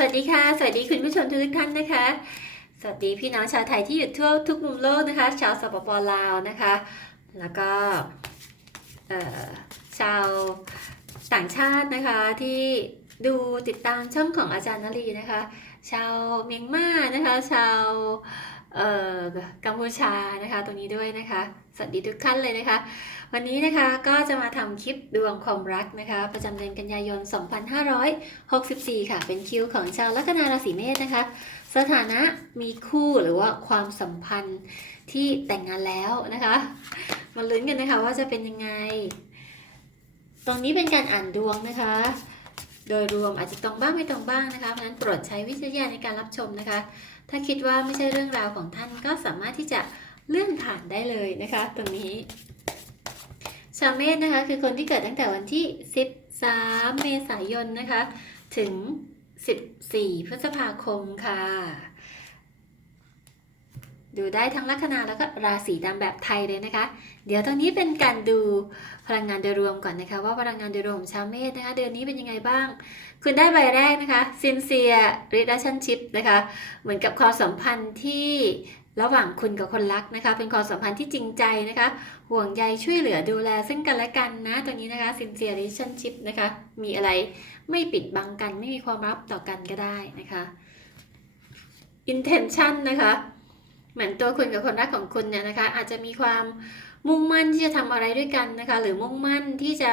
สวัสดีค่ะ สวัสดีคุณผู้ชมทุกท่านนะคะ สวัสดีพี่น้องชาวไทยที่อยู่ทั่วทุกมุมโลกนะคะ ชาวสปปลาวนะคะ แล้วก็ชาวต่างชาตินะคะที่ดูติดตามช่องของอาจารย์นลีนะคะ ชาวเมียนมานะคะ ชาวกัมพูชานะคะ ตรงนี้ด้วยนะคะ สวัสดีทุกท่านเลยนะคะ วันนี้นะคะก็จะมาทำคลิปดวงความรักนะคะ ประจำเดือนกันยายน 2564 ค่ะ เป็นคิวของชาวลัคนาราศีเมษนะคะ สถานะมีคู่หรือว่าความสัมพันธ์ที่แต่งงานแล้วนะคะมาลุ้นกันนะคะว่าจะเป็นยังไง ตรงนี้เป็นการอ่านดวงนะคะ โดยรวมอาจจะตรงบ้างไม่ตรงบ้างนะคะ เพราะฉะนั้นโปรดใช้วิจารณญาณในการรับชมนะคะ ถ้าคิดว่าไม่ใช่เรื่องราวของท่านก็สามารถที่จะเลื่อนผ่านได้เลยนะคะ ตรงนี้ ชาวเมษนะคะคือคนที่เกิดตั้งแต่วันที่ 13 เมษายนนะคะ ถึง 14 พฤษภาคมค่ะ ดูได้ทั้งลัคนาแล้วก็ราศีตามแบบไทยเลยนะคะ เดี๋ยวตรงนี้เป็นการดูพลังงานโดยรวมก่อนนะคะ ว่าพลังงานโดยรวมชาวเมษนะคะ เดือนนี้เป็นยังไงบ้าง คุณได้ใบแรกนะคะ sincere relationship นะคะ เหมือนกับความสัมพันธ์ที่ระหว่างคุณกับคนรักนะคะ เป็นความสัมพันธ์ที่จริงใจนะคะ ห่วงใยช่วยเหลือดูแลซึ่งกันและกันนะตัวนี้นะคะ sincere relationship นะคะ มีอะไรไม่ปิดบังกันไม่มีความลับต่อกันก็ได้นะคะ intention นะคะ เหมือนตัวคุณกับคนรักของคุณเนี่ยนะคะ อาจจะมีความมุ่งมั่นที่จะทำอะไรด้วยกันนะคะ หรือมุ่งมั่นที่จะ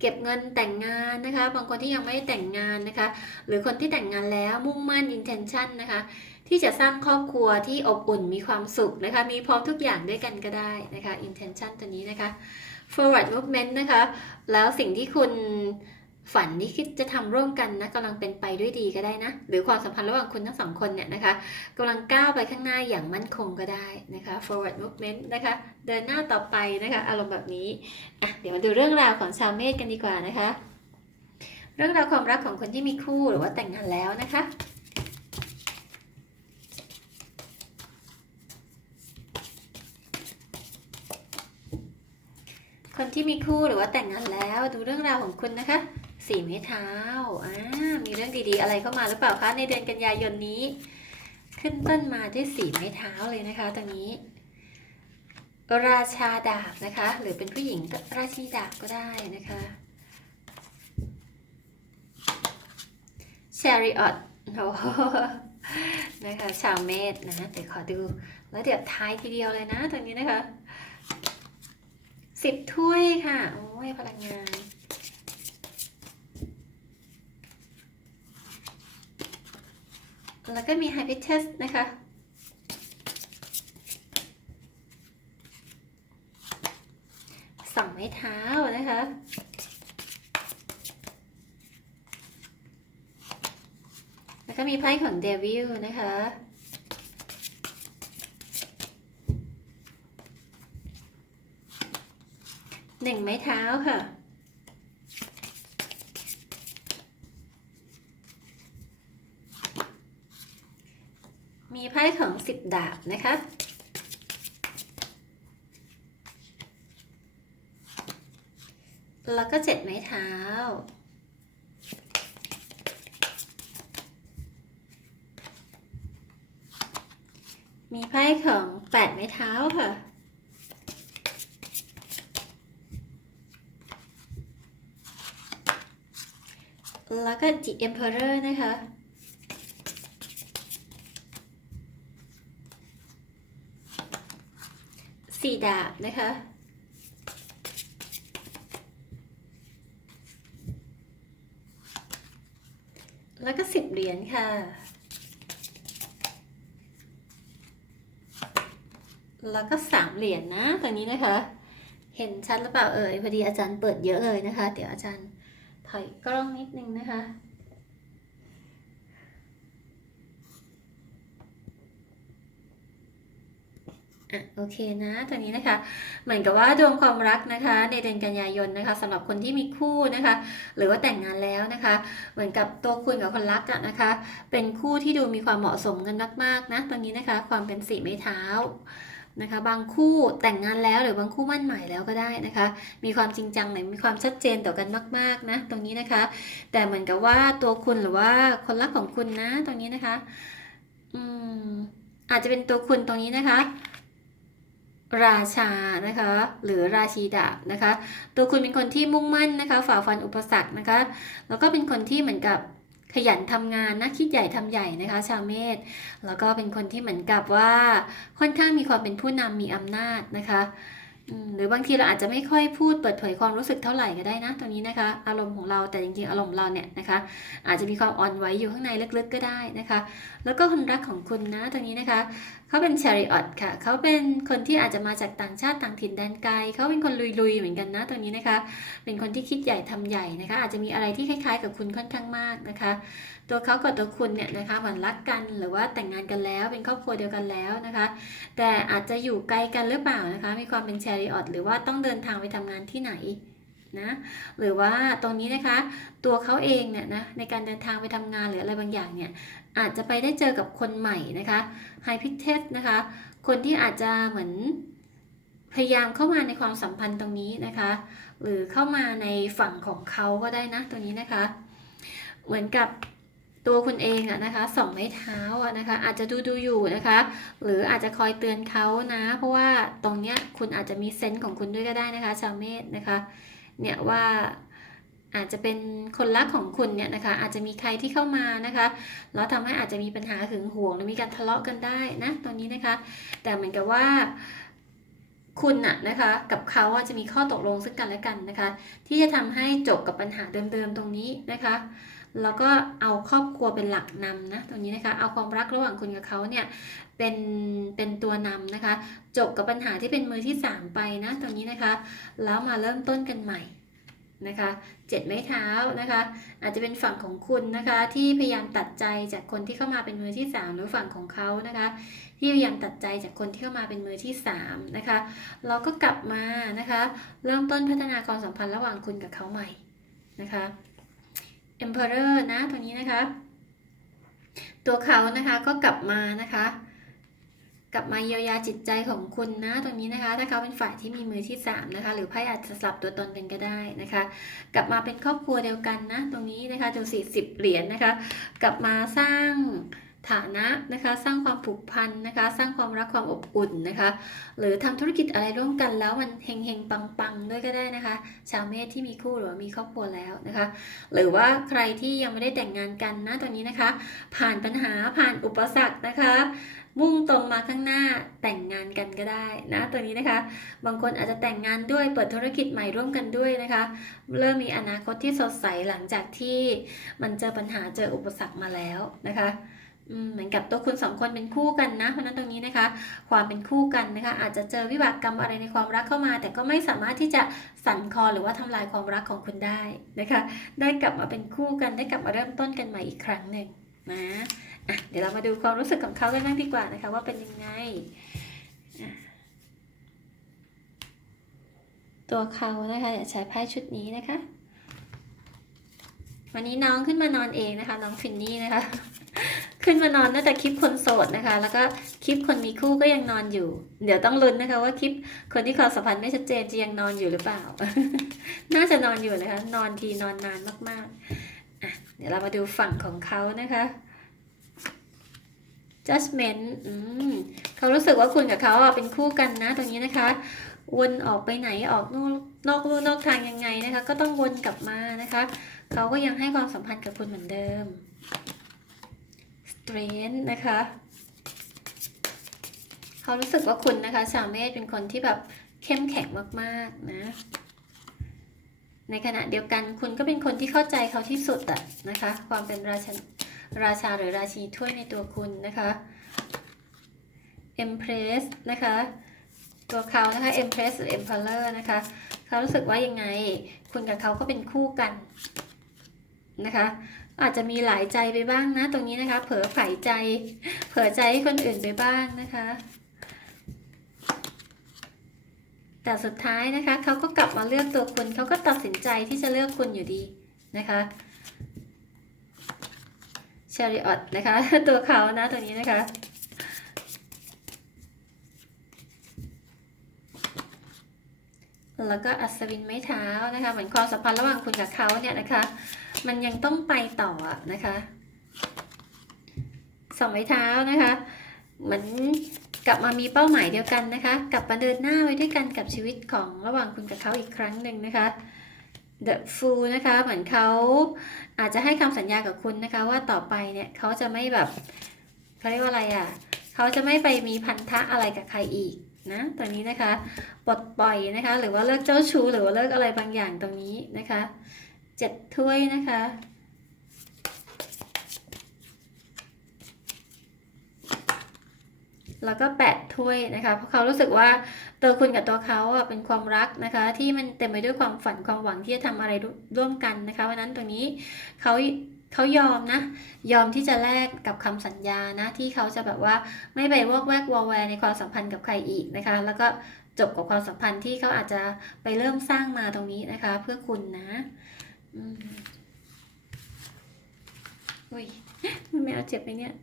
เก็บเงินแต่งงานนะคะ บางคนที่ยังไม่ได้แต่งงานนะคะ หรือคนที่แต่งงานแล้วมุ่งมั่น intention นะคะ ที่จะสร้างครอบครัวที่อบอุ่นมีความสุขนะคะ มีพร้อมทุกอย่างด้วยกันก็ได้นะคะ intention ตัวนี้นะคะ forward movement นะคะ แล้วสิ่งที่คุณฝันที่คิดจะทำร่วมกันนะกำลังเป็นไปด้วยดีก็ได้นะ หรือความสัมพันธ์ระหว่างคุณทั้งสองคนเนี่ยนะคะกำลังก้าวไปข้างหน้าอย่างมั่นคงก็ได้นะคะ forward movement นะคะ เดินหน้าต่อไปนะคะ อารมณ์แบบนี้อะเดี๋ยวมาดูเรื่องราวของชาวเมษกันดีกว่านะคะ เรื่องราวความรักของคนที่มีคู่หรือว่าแต่งงานแล้วนะคะ คนที่มีคู่หรือว่าแต่งงานแล้วดูเรื่องราวของคุณนะคะสี่ไม้เท้าอ่ามีเรื่องดีๆอะไรเข้ามาหรือเปล่าคะในเดือนกันยายนนี้ ขึ้นต้นมาด้วยสี่ไม้เท้าเลยนะคะตรงนี้ ราชาดาบนะคะ หรือเป็นผู้หญิงก็ราชินีดาบก็ได้นะคะ chariot โอ้โนะคะชาวเมษนะเดี๋ยวขอดู แล้วเดี๋ยวท้ายทีเดียวเลยนะตรงนี้นะคะ สิบถ้วยค่ะ โอ้ยพลังงานแล้วก็มี h y p i t e s นะคะ สองไม้เท้านะคะ แล้วก็มีไพ่ของเดวิลนะคะ หนึ่งไม้เท้าค่ะ มีไพ่ของสิบดาบนะคะแล้วก็เจ็ดไม้เท้า มีไพ่ของแปดไม้เท้าค่ะ แล้วก็ The Emperor นะคะ สี่ดาบนะคะ แล้วก็สิบเหรียญค่ะ แล้วก็สามเหรียญนะตรงนี้นะคะ เห็นชัดหรือเปล่าเอ่ย พอดีอาจารย์เปิดเยอะเลยนะคะ เดี๋ยวอาจารย์ ถอยกล้องนิดนึงนะคะ อะโอเคนะตอนนี้นะคะ เหมือนกับว่าดวงความรักนะคะ ในเดือนกันยายนนะคะสำหรับคนที่มีคู่นะคะ หรือว่าแต่งงานแล้วนะคะ เหมือนกับตัวคุณกับคนรักอะนะคะ เป็นคู่ที่ดูมีความเหมาะสมกันมากๆนะตรงนี้นะคะ ความเป็นสีไม้เท้า นะคะบางคู่แต่งงานแล้วหรือบางคู่มั่นหมายแล้วก็ได้นะคะ มีความจริงจังไหนมีความชัดเจนต่อกันมากๆนะตรงนี้นะคะ แต่เหมือนกับว่าตัวคุณหรือว่าคนรักของคุณนะตรงนี้นะคะอืมอาจจะเป็นตัวคุณตรงนี้นะคะ ราชานะคะ หรือราชีดาบนะคะ ตัวคุณเป็นคนที่มุ่งมั่นนะคะ ฝ่าฟันอุปสรรคนะคะ แล้วก็เป็นคนที่เหมือนกับ ขยันทำงานนะคิดใหญ่ทำใหญ่นะคะ ชาวเมษแล้วก็เป็นคนที่เหมือนกับว่าค่อนข้างมีความเป็นผู้นำมีอำนาจนะคะหรือบางทีเราอาจจะไม่ค่อยพูดเปิดเผยความรู้สึกเท่าไหร่ก็ได้นะตรงนี้นะคะ อารมณ์ของเราแต่จริงๆอารมณ์เราเนี่ยนะคะ อาจจะมีความอ่อนไหวอยู่ข้างในลึกๆก็ได้นะคะ แล้วก็คนรักของคุณนะตรงนี้นะคะเขาเป็นชาริออตค่ะ เขาเป็นคนที่อาจจะมาจากต่างชาติต่างถิ่นแดนไกล เขาเป็นคนลุยๆเหมือนกันนะตรงนี้นะคะ เป็นคนที่คิดใหญ่ทำใหญ่นะคะ อาจจะมีอะไรที่คล้ายๆ กับคุณค่อนข้างมากนะคะ ตัวเขากับตัวคุณเนี่ยนะคะหมือนรักกันหรือว่าแต่งงานกันแล้ว เป็นครอบครัวเดียวกันแล้วนะคะ แต่อาจจะอยู่ไกลกันหรือเปล่านะคะ มีความเป็นชาริออตหรือว่าต้องเดินทางไปทำงานที่ไหน นะหรือว่าตรงนี้นะคะ ตัวเขาเองเนี่ยนะในการเดินทางไปทำงานหรืออะไรบางอย่างเนี่ยอาจจะไปได้เจอกับคนใหม่นะคะไฮพิเทสนะคะ คนที่อาจจะเหมือนพยายามเข้ามาในความสัมพันธ์ตรงนี้นะคะ หรือเข้ามาในฝั่งของเขาก็ได้นะตรงนี้นะคะ เหมือนกับตัวคุณเองอะนะคะสองไม้เท้าอะนะคะ อาจจะดูดูอยู่นะคะ หรืออาจจะคอยเตือนเขานะ เพราะว่าตรงเนี้ยคุณอาจจะมีเซนส์ของคุณด้วยก็ได้นะคะ ชาวเมษนะคะ เนี่ยว่าอาจจะเป็นคนรักของคุณเนี่ยนะคะอาจจะมีใครที่เข้ามานะคะแล้วทำให้อาจจะมีปัญหาหึงหวงหรือมีการทะเลาะกันได้นะตอนนี้นะคะ แต่เหมือนกับว่าคุณน่ะนะคะกับเขาจะมีข้อตกลงซึ่งกันและกันนะคะ ที่จะทำให้จบกับปัญหาเดิมๆตรงนี้นะคะ แล้วก็เอาครอบครัวเป็นหลักนำนะตรงนี้นะคะ เอาความรักระหว่างคุณกับเขาเนี่ยเป็นเป็นตัวนำนะคะ จบกับปัญหาที่เป็นมือที่สามไปนะตรงนี้นะคะ แล้วมาเริ่มต้นกันใหม่นะคะเจ็ดไม้เท้านะคะ อาจจะเป็นฝั่งของคุณนะคะ ที่พยายามตัดใจจากคนที่เข้ามาเป็นมือที่สามหรือฝั่งของเขานะคะ ที่พยายามตัดใจจากคนที่เข้ามาเป็นมือที่สามนะคะเราก็กลับมานะคะ เริ่มต้นพัฒนาความสัมพันธ์ระหว่างคุณกับเขาใหม่นะคะ Emperor นะตรงนี้นะคะ ตัวเขานะคะก็กลับมานะคะ กลับมาเยียวยาจิตใจของคุณนะตรงนี้นะคะ ถ้าเขาเป็นฝ่ายที่มีมือที่สามนะคะ หรือไพ่อาจจะสลับตัวตนกันก็ได้นะคะ กลับมาเป็นครอบครัวเดียวกันนะ ตรงนี้นะคะดูสี่สิบเหรียญนะคะ กลับมาสร้าง ฐานะนะคะ สร้างความผูกพันนะคะ สร้างความรักความอบอุ่นนะคะ หรือทำธุรกิจอะไรร่วมกันแล้วมันเฮงเฮงปังปังๆด้วยก็ได้นะคะ ชาวเมษที่มีคู่หรือว่ามีครอบครัวแล้วนะคะ หรือว่าใครที่ยังไม่ได้แต่งงานกันนะตรงนี้นะคะ ผ่านปัญหาผ่านอุปสรรคนะคะมุ่งตรงมาข้างหน้าแต่งงานกันก็ได้นะตัวนี้นะคะ บางคนอาจจะแต่งงานด้วยเปิดธุรกิจใหม่ร่วมกันด้วยนะคะ เริ่มมีอนาคตที่สดใสหลังจากที่มันเจอปัญหาเจออุปสรรคมาแล้วนะคะ เหมือนกับตัวคุณสองคนเป็นคู่กันนะเพราะนั้นตรงนี้นะคะ ความเป็นคู่กันนะคะ อาจจะเจอวิบากกรรมอะไรในความรักเข้ามา แต่ก็ไม่สามารถที่จะสั่นคอหรือว่าทำลายความรักของคุณได้นะคะ ได้กลับมาเป็นคู่กันได้กลับมาเริ่มต้นกันใหม่อีกครั้งหนึ่งนะะเดี๋ยวเรามาดูความรู้สึกของเขากันบ้างดีกว่านะคะ ว่าเป็นยังไง ตัวเขานะคะเดี๋ยวใช้ไพ่ชุดนี้นะคะ วันนี้น้องขึ้นมานอนเองนะคะ น้องฟินนี่นะคะ ขึ้นมานอนตั้งแต่คลิปคนโสดนะคะ แล้วก็คลิปคนมีคู่ก็ยังนอนอยู่ เดี๋ยวต้องลุ้นนะคะ ว่าคลิปคนที่ความสัมพันธ์ไม่ชัดเจนจะยังนอนอยู่หรือเปล่า น่าจะนอนอยู่นะคะ นอนทีนอนนานมากๆอะเดี๋ยวเรามาดูฝั่งของเขานะคะ judgment อืมเขารู้สึกว่าคุณกับเขาเป็นคู่กันนะตรงนี้นะคะ วนออกไปไหนออกนอกนอกลู่นอกทางยังไงนะคะ ก็ต้องวนกลับมานะคะ เขาก็ยังให้ความสัมพันธ์กับคุณเหมือนเดิม strength นะคะ เขารู้สึกว่าคุณนะคะชาวเมษเป็นคนที่แบบเข้มแข็งมากๆนะ ในขณะเดียวกันคุณก็เป็นคนที่เข้าใจเขาที่สุดอะนะคะ ความเป็นราชาราชาหรือราชีถ้วยในตัวคุณนะคะ Empress นะคะตัวเขานะคะ Empress หรือ Emperor นะคะเขารู้สึกว่ายังไง คุณกับเขาก็เป็นคู่กันนะคะ อาจจะมีหลายใจไปบ้างนะ ตรงนี้นะคะ เผลอไผลใจ เผลอใจให้คนอื่นไปบ้างนะคะ แต่สุดท้ายนะคะเขาก็กลับมาเลือกตัวคุณเขาก็ตัดสินใจที่จะเลือกคุณอยู่ดีนะคะเชาริออตนะคะ ตัวเขานะตรงนี้นะคะแล้วก็อัศวินไม้เท้านะคะ เหมือนความสัมพันธ์ระหว่างคุณกับเขาเนี่ยนะคะ มันยังต้องไปต่อนะคะสองไม้เท้านะคะเหมือนกลับมามีเป้าหมายเดียวกันนะคะ กลับมาเดินหน้าไว้ด้วยกันกับชีวิตของระหว่างคุณกับเขาอีกครั้งหนึ่งนะคะ The Fool นะคะเหมือนเขาอาจจะให้คำสัญญากับคุณนะคะ ว่าต่อไปเนี่ยเขาจะไม่แบบเขาเรียกว่าอะไรอะเขาจะไม่ไปมีพันธะอะไรกับใครอีกนะตรงนี้นะคะปลดปล่อยนะคะ หรือว่าเลิกเจ้าชู้หรือว่าเลิกอะไรบางอย่างตรงนี้นะคะ เจ็ดถ้วยนะคะ แล้วก็แปดถ้วยนะคะ เพราะเขารู้สึกว่าตัวคุณกับตัวเขาเป็นความรักนะคะ ที่มันเต็มไปด้วยความฝันความหวังที่จะทำอะไรร่วมกันนะคะเพราะฉะนั้นตรงนี้เขาเขายอมนะ ยอมที่จะแลกกับคำสัญญานะ ที่เขาจะแบบว่าไม่ไปวอกแวกวอแวร์ในความสัมพันธ์กับใครอีกนะคะ แล้วก็จบกับความสัมพันธ์ที่เขาอาจจะไปเริ่มสร้างมาตรงนี้นะคะ เพื่อคุณนะ อืมอุ้ยแมวเจ็บไหมเนี่ย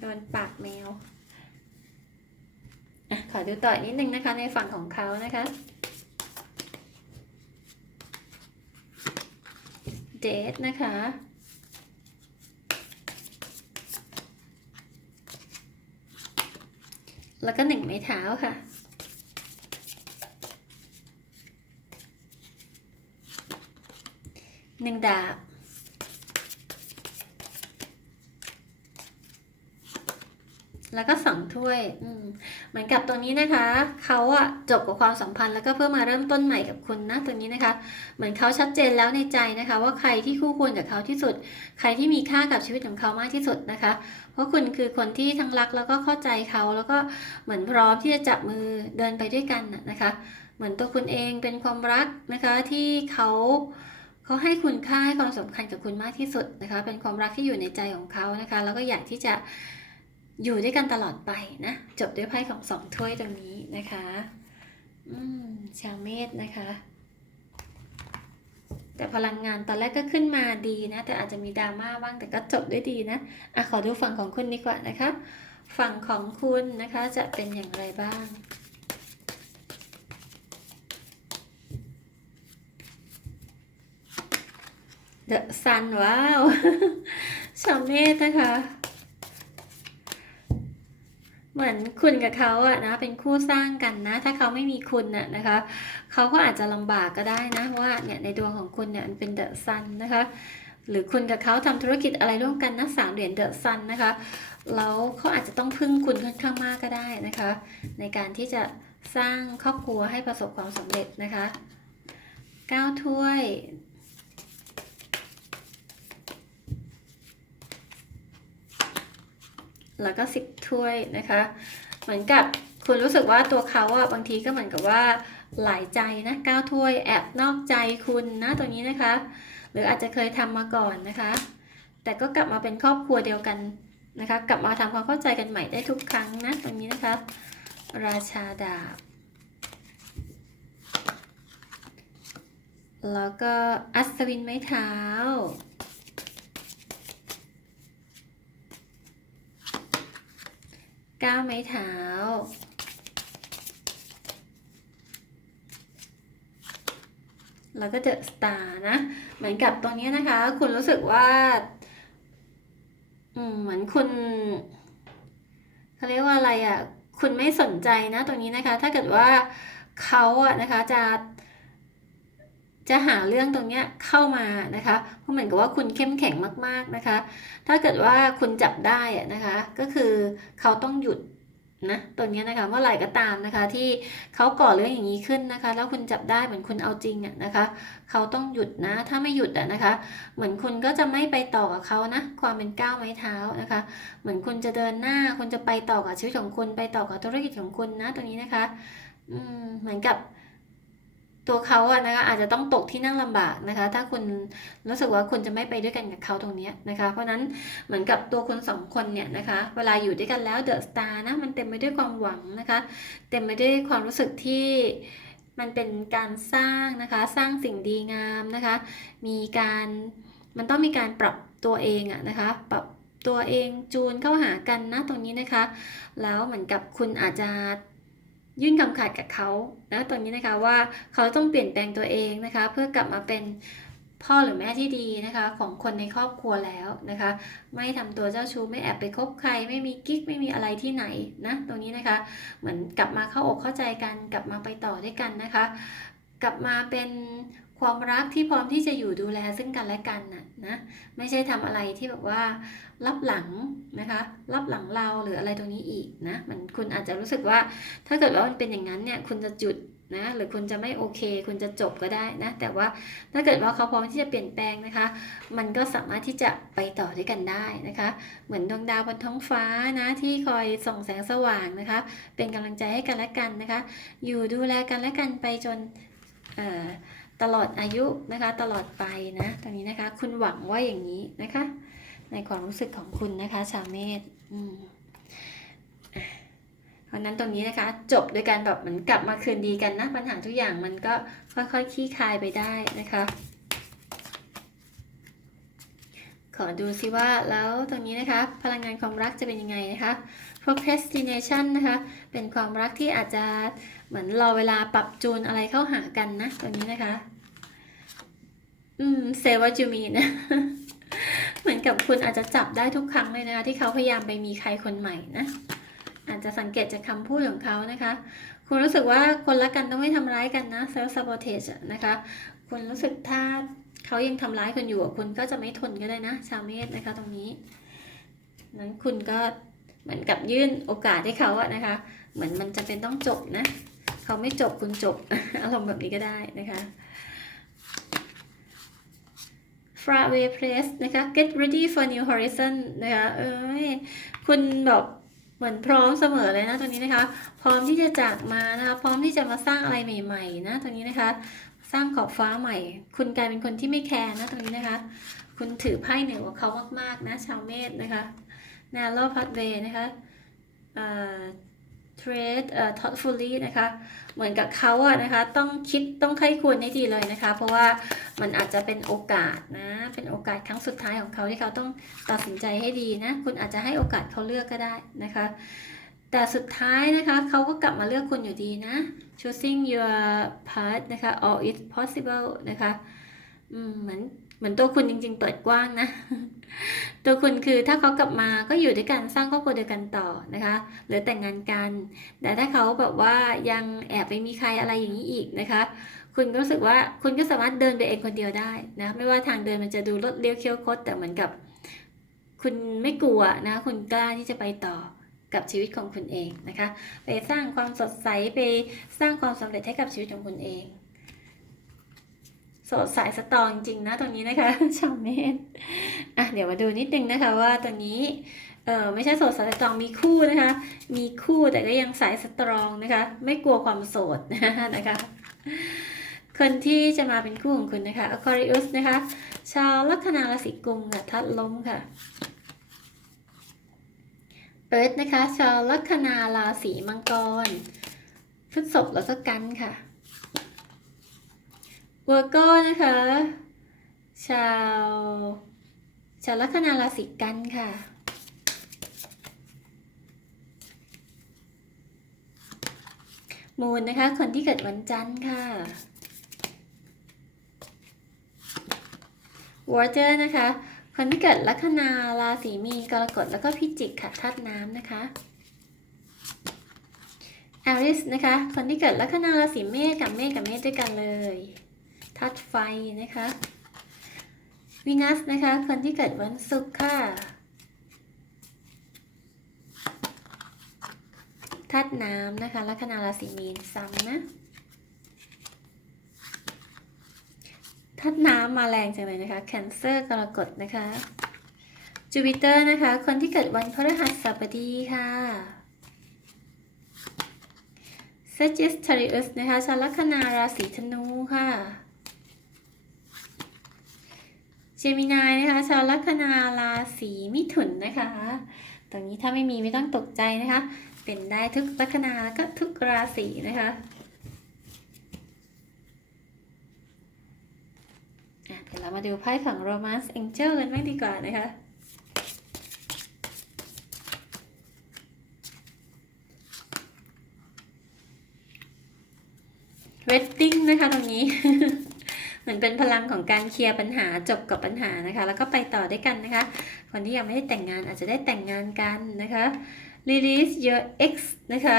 โดนปากแมวอะขอดูต่อนิดนึงนะคะ ในฝั่งของเขานะคะ เดทนะคะแล้วก็หนึ่งไม้เท้าค่ะ หนึ่งดาบแล้วก็สองถ้วยอืเหมือนกับตรงนี้นะคะ เขาอะจบกับความสัมพันธ์แล้วก็เพื่อมาเริ่มต้นใหม่กับคุณนะตรงนี้นะคะ เหมือนเขาชัดเจนแล้วในใจนะคะ ว่าใครที่คู่ควรกับเขาที่สุด ใครที่มีค่ากับชีวิตของเขามากที่สุดนะคะ เพราะคุณคือคนที่ทั้งรักแล้วก็เข้าใจเขาแล้วก็เหมือนพร้อมที่จะจับมือเดินไปด้วยกันนะคะ เหมือนตัวคุณเองเป็นความรักนะคะที่เขา เขาให้คุณค่าให้ความสำคัญกับคุณมากที่สุดนะคะ เป็นความรักที่อยู่ในใจของเขานะคะ แล้วก็อยากที่จะอยู่ด้วยกันตลอดไปนะ จบด้วยไพ่ของสองถ้วยตรงนี้นะคะ อืมชาวเมษนะคะ แต่พลังงานตอนแรกก็ขึ้นมาดีนะ แต่อาจจะมีดราม่าบ้างแต่ก็จบด้วยดีนะอะขอดูฝั่งของคุณดีกว่านะคะ ฝั่งของคุณนะคะจะเป็นอย่างไรบ้าง The Sun ว้าวชาวเมษนะคะ เหมือนคุณกับเขาอะนะ เป็นคู่สร้างกันนะ ถ้าเขาไม่มีคุณน่ะนะคะ เขาก็อาจจะลำบากก็ได้นะ ว่าเนี่ยในดวงของคุณเนี่ยมันเป็นเดอะซันนะคะ หรือคุณกับเขาทำธุรกิจอะไรร่วมกันนะสามเหรียญเดอะซันนะคะ แล้วเขาอาจจะต้องพึ่งคุณค่อนข้างมากก็ได้นะคะ ในการที่จะสร้างครอบครัวให้ประสบความสำเร็จนะคะเก้าถ้วย แล้วก็สิบถ้วยนะคะ เหมือนกับคุณรู้สึกว่าตัวเขาอะบางทีก็เหมือนกับว่าหลายใจนะเก้าถ้วยแอบนอกใจคุณนะตัวนี้นะคะ หรืออาจจะเคยทำมาก่อนนะคะ แต่ก็กลับมาเป็นครอบครัวเดียวกันนะคะ กลับมาทำความเข้าใจกันใหม่ได้ทุกครั้งนะตรงนี้นะคะ ราชาดาบ แล้วก็อัศวินไม้เท้า ก้าวไม้เท้า แล้วก็เจอสตาร์นะ เหมือนกับตรงนี้นะคะ คุณรู้สึกว่าอืมเหมือนคุณเขาเรียกว่าอะไรอะ คุณไม่สนใจนะตรงนี้นะคะ ถ้าเกิดว่าเขาอะนะคะจะ จะหาเรื่องตรงเนี้ยเข้ามานะคะ เพราะเหมือนกับว่าคุณเข้มแข็งมากๆนะคะ ถ้าเกิดว่าคุณจับได้นะคะ ก็คือเขาต้องหยุดนะตรงนี้นะคะเมื่อไหร่ก็ตามนะคะ ที่เขาก่อเรื่องอย่างนี้ขึ้นนะคะ แล้วคุณจับได้เหมือนคุณเอาจริงอะนะคะ เขาต้องหยุดนะ ถ้าไม่หยุดอะนะคะ เหมือนคุณก็จะไม่ไปต่อกับเขานะ ความเป็นก้าวไม้เท้านะคะ เหมือนคุณจะเดินหน้าคุณจะไปต่อกับชีวิตของคุณไปต่อกับธุรกิจของคุณนะตรงนี้นะคะ อืมเหมือนกับ ตัวเขาอะนะคะอาจจะต้องตกที่นั่งลำบากนะคะ ถ้าคุณรู้สึกว่าคุณจะไม่ไปด้วยกันกับเขาตรงนี้นะคะ เพราะนั้นเหมือนกับตัวคุณสองคนเนี่ยนะคะ เวลาอยู่ด้วยกันแล้วเดอะสตาร์นะมันเต็มไปด้วยความหวังนะคะ เต็มไปด้วยความรู้สึกที่มันเป็นการสร้างนะคะ สร้างสิ่งดีงามนะคะ มีการมันต้องมีการปรับตัวเองอะนะคะ ปรับตัวเองจูนเข้าหากันนะตรงนี้นะคะ แล้วเหมือนกับคุณอาจจะ ยื่นคำขาดกับเขานะตอนนี้นะคะว่าเขาต้องเปลี่ยนแปลงตัวเองนะคะ เพื่อกลับมาเป็นพ่อหรือแม่ที่ดีนะคะ ของคนในครอบครัวแล้วนะคะ ไม่ทำตัวเจ้าชู้ไม่แอบไปคบใคร ไม่มีกิ๊กไม่มีอะไรที่ไหนนะตรงนี้นะคะ เหมือนกลับมาเข้าอกเข้าใจกันกลับมาไปต่อด้วยกันนะคะ กลับมาเป็นความรักที่พร้อมที่จะอยู่ดูแลซึ่งกันและกันน่ะนะไม่ใช่ทำอะไรที่แบบว่ารับหลังนะคะรับหลังเราหรืออะไรตรงนี้อีกนะมันคุณอาจจะรู้สึกว่า ถ้าเกิดว่ามันเป็นอย่างนั้นเนี่ยคุณจะจุดนะหรือคุณจะไม่โอเค คุณจะจบก็ได้นะ แต่ว่าถ้าเกิดว่าเขาพร้อมที่จะเปลี่ยนแปลงนะคะ มันก็สามารถที่จะไปต่อด้วยกันได้นะคะ เหมือนดวงดาวบนท้องฟ้านะที่คอยส่องแสงสว่างนะคะ เป็นกำลังใจให้กันและกันนะคะ อยู่ดูแลกันและกันไปจน ตลอดอายุนะคะตลอดไปนะตรงนี้นะคะ คุณหวังว่าอย่างนี้นะคะ ในความรู้สึกของคุณนะคะ ชาวเมษเพราะนั้นตรงนี้นะคะ จบโดยการแบบเหมือนกลับมาคืนดีกันนะ ปัญหาทุกอย่างมันก็ค่อยๆคลี่คลายไปได้นะคะ ขอดูซิว่าแล้วตรงนี้นะคะ พลังงานความรักจะเป็นยังไงนะคะ procrastination นะคะ เป็นความรักที่อาจจะ เหมือนรอเวลาปรับจูนอะไรเข้าหากันนะตรงนี้นะคะ อืม say what you mean นะเหมือนกับคุณอาจจะจับได้ทุกครั้งเลยนะคะ ที่เขาพยายามไปมีใครคนใหม่นะอาจจะสังเกตจากคำพูดของเขานะคะ คุณรู้สึกว่าคนรักกันต้องไม่ทำร้ายกันนะ self sabotage นะคะ คุณรู้สึกถ้าเขายังทำร้ายคุณอยู่คุณก็จะไม่ทนก็ได้นะ ชาวเมษนะคะตรงนี้ นั้นคุณก็เหมือนกับยื่นโอกาสให้เขาอะนะคะ เหมือนมันจะเป็นต้องจบนะ เขาไม่จบคุณจบ อารมณ์แบบนี้ก็ได้นะคะ far away place นะคะ get ready for new horizon นะคะเอ้ยคุณแบบเหมือนพร้อมเสมอเลยนะตรงนี้นะคะ พร้อมที่จะจากมานะคะ พร้อมที่จะมาสร้างอะไรใหม่ๆนะตรงนี้นะคะ สร้างขอบฟ้าใหม่ คุณกลายเป็นคนที่ไม่แคร์นะตรงนี้นะคะ คุณถือไพ่เหนือกว่าเขามากๆนะ ชาวเมษนะคะ narrow pathway นะคะ อ่อ thoughtfully นะคะ เหมือนกับเขาอะนะคะ ต้องคิดต้องใคร่ควรให้ดีเลยนะคะ เพราะว่ามันอาจจะเป็นโอกาสนะ เป็นโอกาสครั้งสุดท้ายของเขาที่เขาต้องตัดสินใจให้ดีนะ คุณอาจจะให้โอกาสเขาเลือกก็ได้นะคะ แต่สุดท้ายนะคะ เขาก็กลับมาเลือกคุณอยู่ดีนะ choosing your path นะคะ all is possible นะคะ อืม เหมือน เหมือนตัวคุณจริง ๆ เปิดกว้างนะ ตัวคุณคือถ้าเขากลับมาก็อยู่ด้วยกันสร้างครอบครัวเดียวกันต่อนะคะหรือแต่งงานกัน แต่ถ้าเขาแบบว่ายังแอบไปมีใครอะไรอย่างนี้อีกนะคะ คุณก็รู้สึกว่าคุณก็สามารถเดินไปเองคนเดียวได้นะไม่ว่าทางเดินมันจะดูรถเลี้ยวเคี้ยวคดแต่เหมือนกับ คุณไม่กลัวนะ คุณกล้าที่จะไปต่อกับชีวิตของคุณเองนะคะ ไปสร้างความสดใสไปสร้างความสำเร็จให้กับชีวิตของคุณเอง สดใสสตรองจริงนะตรงนี้นะคะชาวเมษอะเดี๋ยวมาดูนิดนึงนะคะว่าตรงนี้เออไม่ใช่โสดสายสตรองมีคู่นะคะ มีคู่แต่ก็ยังสายสตรองนะคะ ไม่กลัวความโสดนะคะ คนที่จะมาเป็นคู่ของคุณนะคะ Aquarius นะคะ ชาวลัคนาราศีกุมค่ะทัดล้มค่ะ Earth นะคะ ชาวลัคนาราศีมังกรพฤษภแล้วก็กันค่ะ Virgo นะคะ ชาว ชาวลัคนาราศีกันค่ะ มูนนะคะ คนที่เกิดวันจันทร์ค่ะ Water นะคะ คนที่เกิดลัคนาราศีมีนกรกฎแล้วก็พิจิกค่ะธาตุน้ำนะคะ Aries นะคะ คนที่เกิดลัคนาราศีเมษกับเมษกับเมษด้วยกันเลย ธาตุไฟนะคะวีนัสนะคะ คนที่เกิดวันศุกร์ค่ะธาตุน้ำนะคะลัคนาราศีมีนซ้ำนะธาตุน้ำมาแรงจังเลยนะคะแคนเซอร์กรกฎนะคะจูปิเตอร์นะคะ คนที่เกิดวันพฤหัสบดีค่ะ Sagittarius นะคะชาวลัคนาราศีธนูค่ะ เจมินายนะคะ ชาวลัคนาราศีมิถุนนะคะ ตรงนี้ถ้าไม่มีไม่ต้องตกใจนะคะ เป็นได้ทุกลัคนาแล้วก็ทุกราศีนะคะเดี๋ยวเรามาดูไพ่ของ Romance Angel กันบ้างดีกว่านะคะอ wedding นะคะตรงนี้ มือนเป็นพลังของการเคลียร์ปัญหาจบกับปัญหานะคะ แล้วก็ไปต่อด้วยกันนะคะ คนที่ยังไม่ได้แต่งงานอาจจะได้แต่งงานกันนะคะ release your ex นะคะ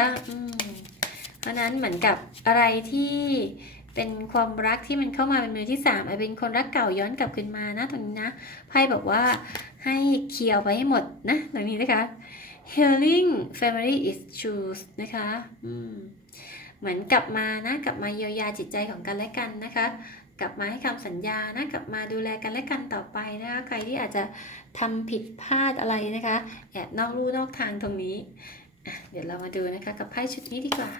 เพราะนั้นเหมือนกับอะไรที่เป็นความรักที่มันเข้ามาเป็นมือที่สามอาจเป็นคนรักเก่าย้อนกลับคืนมานะตรงนี้นะไพ่บอกว่าให้เคลียร์ไปให้หมดนะตรงนี้นะคะ healing family issues นะคะเหมือนกลับมานะกลับมาเยียวยาจิตใจของกันและกันนะคะ กลับมาให้คำสัญญานะกลับมาดูแลกันและกันต่อไปนะคะใครที่อาจจะทำผิดพลาดอะไรนะคะแอบนอกลู่นอกทางตรงนี้ เดี๋ยวเรามาดูนะคะกับไพ่ชุดนี้ดีกว่า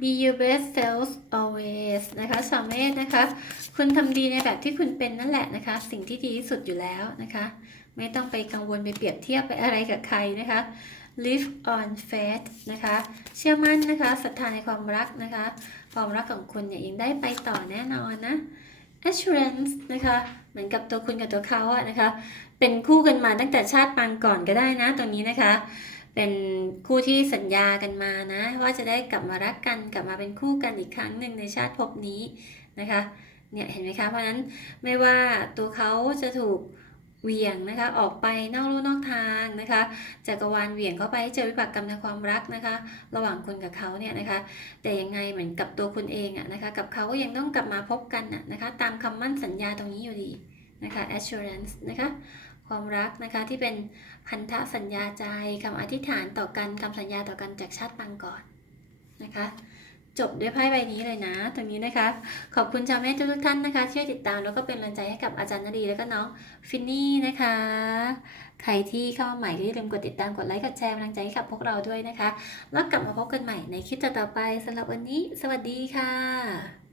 Be your best self always นะคะสามเมธนะคะ คุณทำดีในแบบที่คุณเป็นนั่นแหละนะคะ สิ่งที่ดีที่สุดอยู่แล้วนะคะ ไม่ต้องไปกังวลไปเปรียบเทียบไปอะไรกับใครนะคะ live on faith นะคะ เชื่อมั่นนะคะศรัทธาในความรักนะคะ ความรักของคุณเนี่ยยังได้ไปต่อแน่นอนนะ assurance นะคะ เหมือนกับตัวคุณกับตัวเขาอะนะคะ เป็นคู่กันมาตั้งแต่ชาติปางก่อนก็ได้นะตรงนี้นะคะ เป็นคู่ที่สัญญากันมานะ ว่าจะได้กลับมารักกันกลับมาเป็นคู่กันอีกครั้งหนึ่งในชาติภพนี้นะคะ เนี่ยเห็นไหมคะ เพราะฉะนั้นไม่ว่าตัวเขาจะถูก เหวี่ยงนะคะ ออกไปนอกลู่นอกทางนะคะจักรวาลเหวี่ยงเข้าไปเจอวิบากกรรมในความรักนะคะ ระหว่างคุณกับเขาเนี่ยนะคะ แต่ยังไงเหมือนกับตัวคุณเองอะนะคะ กับเขาก็ยังต้องกลับมาพบกันอะนะคะ ตามคำมั่นสัญญาตรงนี้อยู่ดีนะคะ assurance นะคะความรักนะคะที่เป็นพันธสัญญาใจคำอธิษฐานต่อกันคำสัญญาต่อกันจากชาติปางก่อนนะคะ จบด้วยไพ่ใบนี้เลยนะ ตรงนี้นะคะ ขอบคุณชาวแม่ทุกท่านนะคะที่ช่วยติดตามแล้วก็เป็นกำลังใจให้กับอาจารย์นดีแล้วก็น้องฟินนี่นะคะ ใครที่เข้ามาใหม่ก็อย่าลืมกดติดตามกดไลค์กดแชร์กำลังใจให้กับพวกเราด้วยนะคะ แล้วกลับมาพบกันใหม่ในคลิปต่อไปสำหรับวันนี้ สวัสดีค่ะ